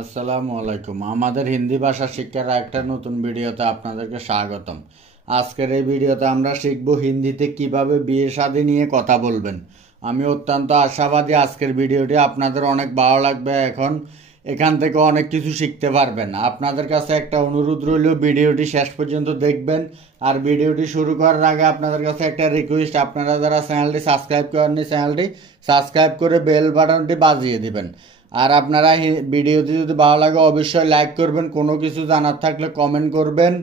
আসসালামু আলাইকুম। আমাদের হিন্দি ভাষা শিক্ষার একটা নতুন ভিডিওতে আপনাদেরকে স্বাগতম। আজকের এই ভিডিওতে আমরা শিখব হিন্দিতে কিভাবে বিয়ে শাদী নিয়ে কথা বলবেন। আমি অত্যন্ত আশাবাদী আজকের ভিডিওটি আপনাদের অনেক ভালো লাগবে। এখান থেকে অনেক কিছু শিখতে পারবেন। আপনাদের কাছে একটা অনুরোধ রইল, ভিডিওটি শেষ পর্যন্ত দেখবেন। আর ভিডিওটি শুরু করার আগে আপনাদের কাছে একটা রিকোয়েস্ট, আপনারা যারা চ্যানেলটি সাবস্ক্রাইব করেননি চ্যানেলটি সাবস্ক্রাইব করে বেল বাটনটি বাজিয়ে দিবেন। আর আপনারা ভিডিওটি যদি ভালো লাগে অবশ্যই লাইক করবেন, কোনো কিছু জানার থাকলে কমেন্ট করবেন,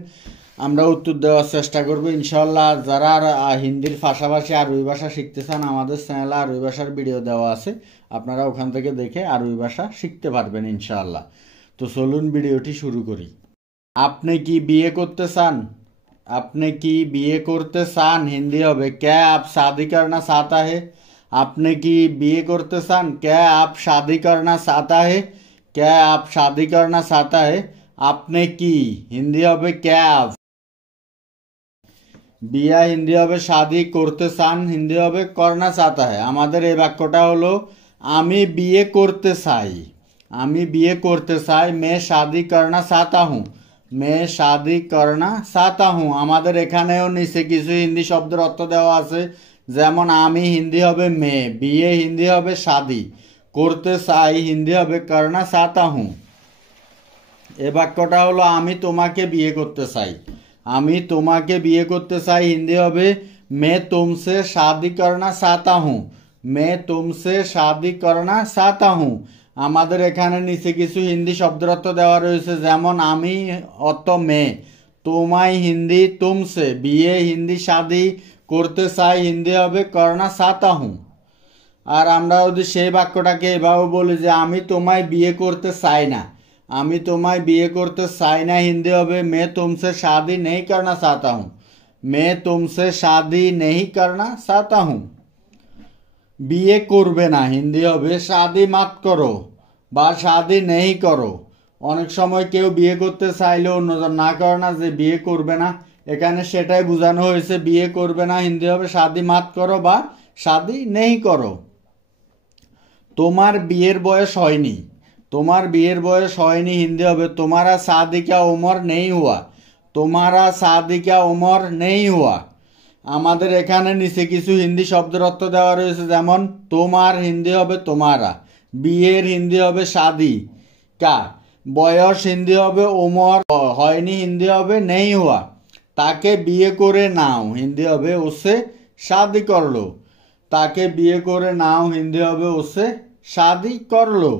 আমরা উত্তর দেওয়ার চেষ্টা করবো ইনশাল্লাহ। যারা হিন্দির পাশাপাশি আরবি ভাষা শিখতে চান, আমাদের চ্যানেলে আরবি ভাষার ভিডিও দেওয়া আছে, আপনারা ওখান থেকে দেখে আরবি ভাষা শিখতে পারবেন ইনশাল্লাহ। তো চলুন ভিডিওটি শুরু করি। আপনি কি বিয়ে করতে চান? আপনি কি বিয়ে করতে চান হিন্দি হবে ক্যা আপ শাদি করনা চাহতা হে। আপনি কি বিয়ে করতে চান? ক্যা আপ শাদি করনা চাহতা হে। ক্যা আপ শাদি করনা চাহতা হে। আপনি কি হিন্দি হবে ক্যা আপ। বিয়া হিন্দি হবে শাদি, করতে চান হিন্দি হবে করনা চাহতা হে। আমাদের এই বাক্যটা হলো আমি বিয়ে করতে চাই। আমি বিয়ে করতে চাই। মে শাদি করনা চাহতা হুঁ। মে শাদি করনা চাহতা হুঁ। আমাদের এখানেও নিচে কিছু হিন্দি শব্দের অর্থ দেওয়া আছে, যেমন আমি হিন্দি হবে মে, বিয়ে হিন্দি হবে শাদি, করতে চাই হিন্দি হবে করনা চাহতা হুঁ। এ বাক্যটা হলো আমি তোমাকে বিয়ে করতে চাই। আমি তোমাকে বিয়ে করতে চাই হিন্দি হবে মে তুমসে শাদি করনা চাহতা হুঁ। মে তুমসে শাদি করনা চাহতা হুঁ। আমাদের এখানে নিচে কিছু হিন্দি শব্দের অর্থ দেওয়া রয়েছে, যেমন আমি অর্থ মে, তোমায় হিন্দি তুমসে, বিয়ে হিন্দি শাদি, করতে চাই হিন্দি হবে করনা চাহতা হুঁ। আর আমরা যদি সেই বাক্যটাকে এভাবে বলি যে আমি তোমায় বিয়ে করতে চাই না, আমি তোমায় বিয়ে করতে চাই না হিন্দি হবে মে তুমসে শাদি নেই করনা চাহতা হুঁ। মে তুমসে শাদি নেই করনা চাহতা হুঁ। বিয়ে করবে না হিন্দি হবে শাদি মাত করো বা শাদি নেই করো। অনেক সময় কেউ বিয়ে করতে চাইলে অন্যজন না করে না, যে বিয়ে করবে না, এখানে সেটাই বোঝানো হয়েছে। বিয়ে করবে না হিন্দি হবে শাদি মাত করো বা শাদি নেই করো। তোমার বিয়ের বয়স হয়নি। তোমার বিয়ের বয়স হয়নি হিন্দি হবে তোমারা শাদি কা উমর নেই হুয়া। তোমারা শাদি কা উমর নেই হুয়া। আমাদের এখানে নিচে কিছু হিন্দি শব্দের অর্থ দেওয়া রয়েছে, যেমন তোমার হিন্দি হবে তোমারা, বিয়ের হিন্দি হবে শাদি কা, বয়স হিন্দি হবে উমর, হয়নি হিন্দি হবে নেই হুয়া, তাকে বিয়ে করে নাও হিন্দি হবে উসে শাদি করলো। তাকে বিয়ে করে নাও হিন্দি হবে উসে শাদি করলো।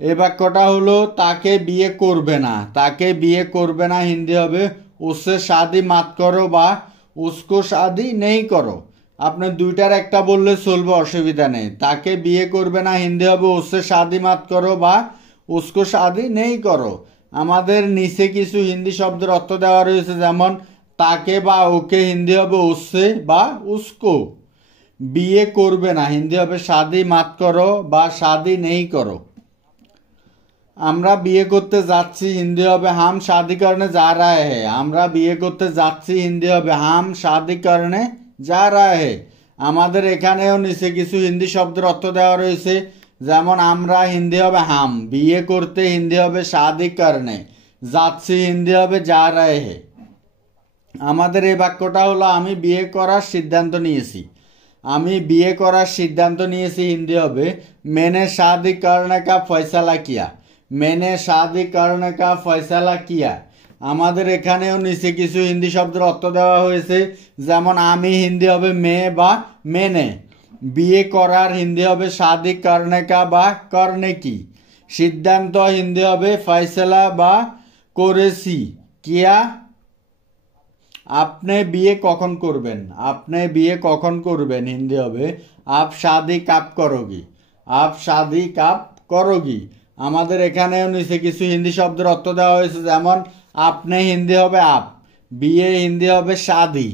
এ বাক্যটা হলো তাকে বিয়ে করবে না। তাকে বিয়ে করবে না হিন্দি হবে উসে শাদি মাত করো বা উসকো শাদি নেই করো। আপনি দুইটার একটা বললে চলবে, অসুবিধা নেই। তাকে বিয়ে করবে না হিন্দি হবে উসে শাদি মাত করো বা উসকো শাদি নেই করো। আমাদের নিচে কিছু হিন্দি শব্দের অর্থ দেওয়া রয়েছে, যেমন তাকে বা ওকে হিন্দি হবে উসে বা উসকো। বিয়ে করবে না হিন্দি হবে শাদি মাত করো বা শাদি নেই করো। আমরা বিয়ে করতে যাচ্ছি হিন্দি হবে হাম শাদি করনে যা রাহে হে। আমরা বিয়ে করতে যাচ্ছি হিন্দি হবে হাম শাদি করনে যা রাহে হে। আমাদের এখানেও নিচে কিছু হিন্দি শব্দের অর্থ দেওয়া রয়েছে, যেমন আমরা হিন্দি হবে হাম, বিয়ে করতে হিন্দি হবে শাদি করনে, যাচ্ছি হিন্দি হবে যা রাহে হে। আমাদের এই বাক্যটা হলো আমি বিয়ে করার সিদ্ধান্ত নিয়েছি। আমি বিয়ে করার সিদ্ধান্ত নিয়েছি হিন্দি হবে मैंने शादी करने का फैसला किया। मैंने शादी करने का फैसला किया। আমাদের এখানেও নিচে কিছু হিন্দি শব্দের অর্থ দেওয়া হয়েছে, যেমন আমি হিন্দি হবে মে বা মেনে, বিয়ে করার হিন্দি হবে শাদি করনে কা বা করনে কি, সিদ্ধান্ত হিন্দি হবে ফয়সালা বা করেছি, কিয়া। আপনি বিয়ে কখন করবেন? আপনি বিয়ে কখন করবেন হিন্দি হবে আপ শাদি কাপ করোগি। আপ শাদি কাপ করোগি। আমাদের এখানেও নিচে কিছু হিন্দি শব্দের অর্থ দেওয়া হয়েছে, যেমন আপনি হিন্দি হবে আপ, বিয়ে হিন্দি হবে শাদি,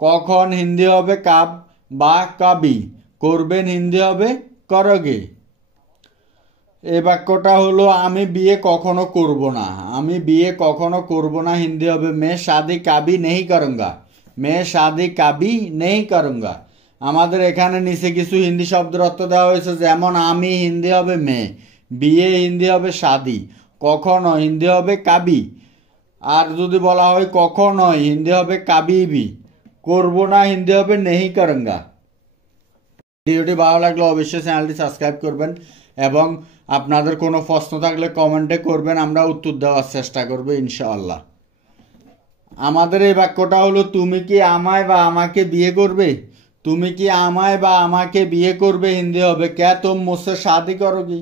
কখন হিন্দি হবে কাপ বা কবি, করবেন হিন্দি হবে করোগে। এই বাক্যটা হলো আমি বিয়ে কখনো করব না। আমি বিয়ে কখনো করব না হিন্দি হবে মে শাদি কাবি নেই করুঙ্গা। মে শাদি কাবি নেই করুঙ্গা। আমাদের এখানে নিচে কিছু হিন্দি শব্দের অর্থ দেওয়া হয়েছে, যেমন আমি হিন্দি হবে মে, বিয়ে হিন্দি হবে শাদি, কখনো হিন্দি হবে কাবি, আর যদি বলা হয় কখনো হিন্দি হবে কাবিবি, করবো না হিন্দি হবে নেহি করঙ্গা। ভিডিওটি ভালো লাগলে অবশ্যই চ্যানেলটি সাবস্ক্রাইব করবেন এবং আপনাদের কোনো প্রশ্ন থাকলে কমেন্টে করবেন, আমরা উত্তর দেওয়ার চেষ্টা করবো ইনশাআল্লাহ। আমাদের এই বাক্যটা হলো, তুমি কি আমায় বা আমাকে বিয়ে করবে? তুমি কি আমায় বা আমাকে বিয়ে করবে হিন্দি হবে ক্যা তুম মুঝসে শাদি করোগি,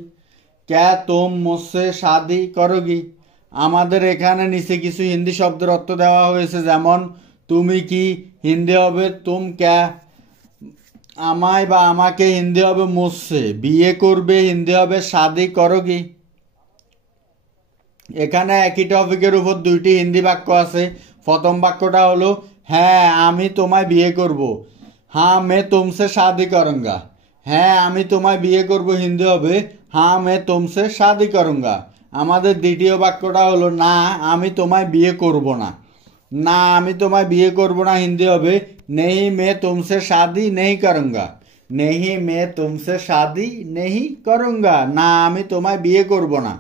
ক্যা তুম মুঝসে শাদি করোগি। আমাদের এখানে নিচে কিছু হিন্দি শব্দের অর্থ দেওয়া হয়েছে, যেমন তুমি কি হিন্দি হবে তুম ক্যা, আমায় বা আমাকে হিন্দি হবে মুঝসে, বিয়ে করবে হিন্দি হবে শাদি করোগি। এখানে একই টপিকের উপর দুইটি হিন্দি বাক্য আছে। প্রথম বাক্যটা হলো, হ্যাঁ আমি তোমায় বিয়ে করব, হ্যাঁ মে তুমসে শাদি করুঙ্গা। হ্যাঁ আমি তোমায় বিয়ে করব হিন্দি হবে হ্যাঁ মে তুমসে শাদি করুঙ্গা। আমাদের দ্বিতীয় বাক্যটা হলো, না আমি তোমায় বিয়ে করব না, না আমি তোমায় বিয়ে করব না হিন্দি হবে নেহি মে তুমসে শাদি নেহি করুঙ্গা, নেহি মে তুমসে শাদি নেহি করুঙ্গা, না আমি তোমায় বিয়ে করব না।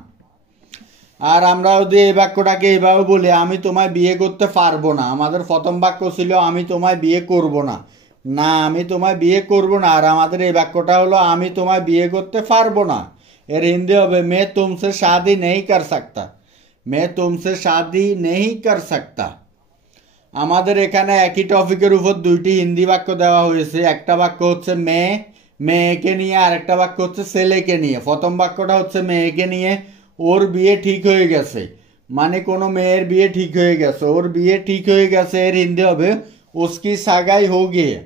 আর আমরা যদি এই বাক্যটাকে এইভাবে বলি, আমি তোমায় বিয়ে করতে পারবো না। আমাদের প্রথম বাক্য ছিল আমি তোমায় বিয়ে করব না, না আমি তোমায় বিয়ে করব না, আর আমাদের এই বাক্যটা হলো আমি তোমায় বিয়ে করতে পারবো না। এর হিন্দি হবে মে তুমসে শাদি নেহি কর সকতা, মে তুমসে শাদি নেহি কর সকতা। আমাদের এখানে একই টপিকের উপর দুইটি হিন্দি বাক্য দেওয়া হয়েছে। একটা বাক্য হচ্ছে মেয়েকে নিয়ে, আর একটা বাক্য হচ্ছে ছেলেকে নিয়ে। প্রথম বাক্যটা হচ্ছে মেয়েকে নিয়ে, ওর বিয়ে ঠিক হয়ে গেছে, মানে কোনো মেয়ের বিয়ে ঠিক হয়ে গেছে, ওর বিয়ে ঠিক হয়ে গেছে। এর হিন্দি হবে উসকি সাগাই হো গিয়ে,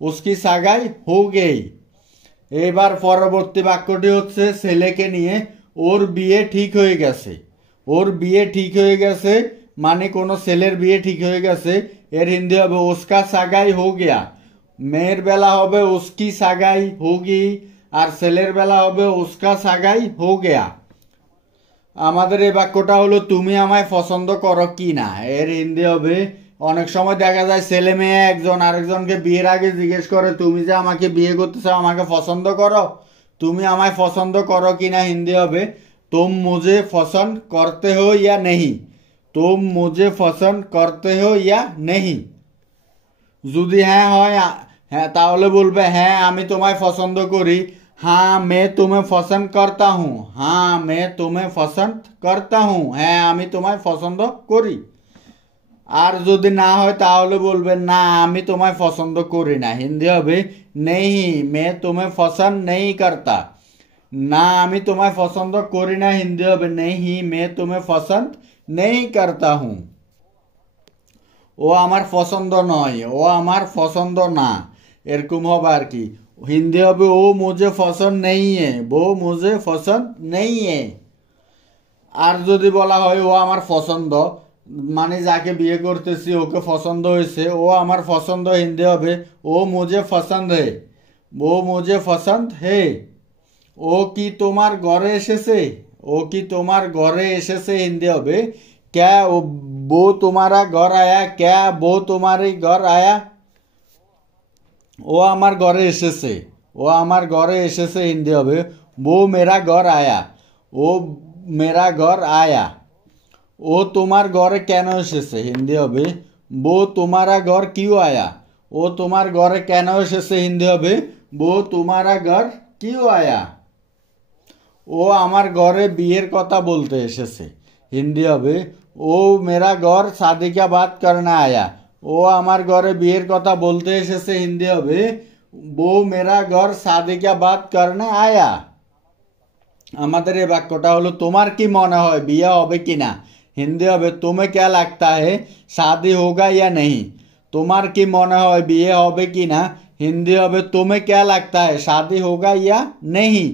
উসকি সাগাই হো গেই। এবার পরবর্তী বাক্যটি হচ্ছে ছেলেকে নিয়ে, ওর বিয়ে ঠিক হয়ে গেছে, ওর বিয়ে ঠিক হয়ে গেছে মানে কোনো ছেলের বিয়ে ঠিক হয়ে গেছে। এর হিন্দি হবে উসকা সাগাই হো গিয়া। মেয়ের বেলা হবে উসকি সাগাই হোগি, আর ছেলের বেলা হবে উসকা সাগাই হো গিয়া। আমাদের এই বাক্যটা হলো, তুমি আমায় পছন্দ করো কি না। এর হিন্দি হবে, অনেক সময় দেখা যায় ছেলে মেয়ে একজন আরেকজনকে বিয়ের আগে জিজ্ঞেস করে, তুমি যে আমাকে বিয়ে করতে চাও আমাকে পছন্দ করো, তুমি আমায় পছন্দ করো কি না হিন্দি হবে তুম মুঝে পছন্দ করতে হো ইয়া নেহি, তুম মুঝে পছন্দ করতে হো ইয়া নেহি। যদি হ্যাঁ হয়, হ্যাঁ তাহলে বলবে হ্যাঁ আমি তোমায় পছন্দ করি, हाँ मैं तुम्हें पसंद करता हूँ, हाँ मैं तुम्हें पसंद करता हूँ, হ্যাঁ আমি তোমায় পছন্দ করি। আর যদি না হয় তাহলে বলবে না আমি তোমায় পছন্দ করি না, হিন্দি হবে नहीं मैं तुम्हें पसंद नहीं करता, না আমি তোমায় পছন্দ করি না হিন্দি হবে नहीं मैं तुम्हें पसंद नहीं करता हूँ। ও আমার পছন্দ নয়, ও আমার পছন্দ না, এরকম হবে আর কি। হিন্দি হবে ও মুঝে পছন্দ নেই है, वो मुझे पसंद नहीं है। আর যদি বলা হয় ও আমার পছন্দ, মানে যাকে বিয়ে করতেছি ওকে পছন্দ হয়েছে, ও আমার পছন্দ হিন্দি হবে ও মুঝে পছন্দ है, वो मुझे पसंद है। ও কি তোমার ঘরে এসেছে, ও কি তোমার ঘরে এসেছে হিন্দি হবে क्या वो तुम्हारा घर आया, क्या वो तुम्हारे घर आया। ও আমার ঘরে এসেছে, ও আমার ঘরে এসেছে হিন্দি হবে वो मेरा घर आया, ও मेरा घर आया। ও তোমার ঘরে কেন এসেছে হিন্দি হবে वो तुम्हारा घर क्यों आया, ও তোমার ঘরে কেন এসেছে হিন্দি হবে वो तुम्हारा घर क्यों आया। ও আমার ঘরে বিয়ের কথা বলতে এসেছে হিন্দি হবে ও मेरा घर शादी का बात करने आया, ও আমার ঘরে বিয়ের কথা বলতে এসেছে হিন্দি হবে वो मेरा घर शादी का बात करने आया। আমাদের এই বাক্যটা হলো, তোমার কি মনে হয় বিয়ে হবে কিনা হিন্দি হবে तुम्हें क्या लगता है शादी होगा या नहीं। তোমার কি মনে হয় বিয়ে হবে কিনা হিন্দি হবে तुम्हें क्या लगता है शादी होगा या नहीं।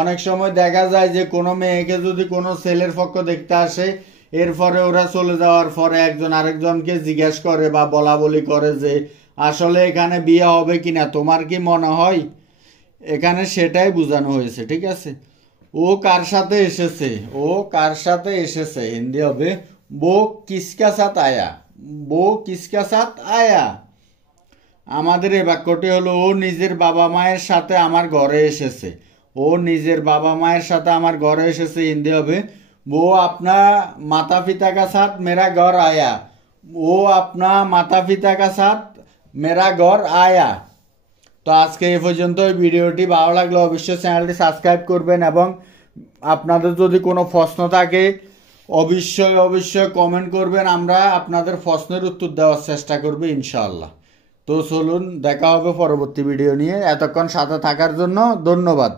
অনেক সময় দেখা যায় যে কোনো মেয়েকে যদি কোনো ছেলের পক্ষ দেখতে আসে, এরপরে ওরা চলে যাওয়ার পরে একজন আরেকজনকে জিজ্ঞেস করে বা বলা বলি করে যে আসলে এখানে বিয়ে হবে কিনা, তোমার কি মনে হয়। এখানে সেটাই বোঝানো হয়েছে, ঠিক আছে। ও কার সাথে এসেছে, ও কার সাথে এসেছে হিন্দি হবে वो किसका साथ आया, वो किसका साथ आया। আমাদের এই বাক্যটি হলো ও নিজের বাবা মায়ের সাথে আমার ঘরে এসেছে, ও নিজের বাবা মায়ের সাথে আমার ঘরে এসেছে, হিন্দি হবে वो अपना माता पिता का साथ मेरा घर आया, वो अपना माता पिता का साथ मेरा घर आया। তো আজকে এই পর্যন্ত। ভিডিওটি ভালো লাগলে অবশ্যই চ্যানেলটি সাবস্ক্রাইব করবেন এবং আপনাদের যদি কোনো প্রশ্ন থাকে অবশ্যই কমেন্ট করবেন, আমরা আপনাদের প্রশ্নের উত্তর দেওয়ার চেষ্টা করব ইনশাআল্লাহ। তো চলুন দেখা হবে পরবর্তী ভিডিও নিয়ে। এতক্ষণ সাথে থাকার জন্য ধন্যবাদ।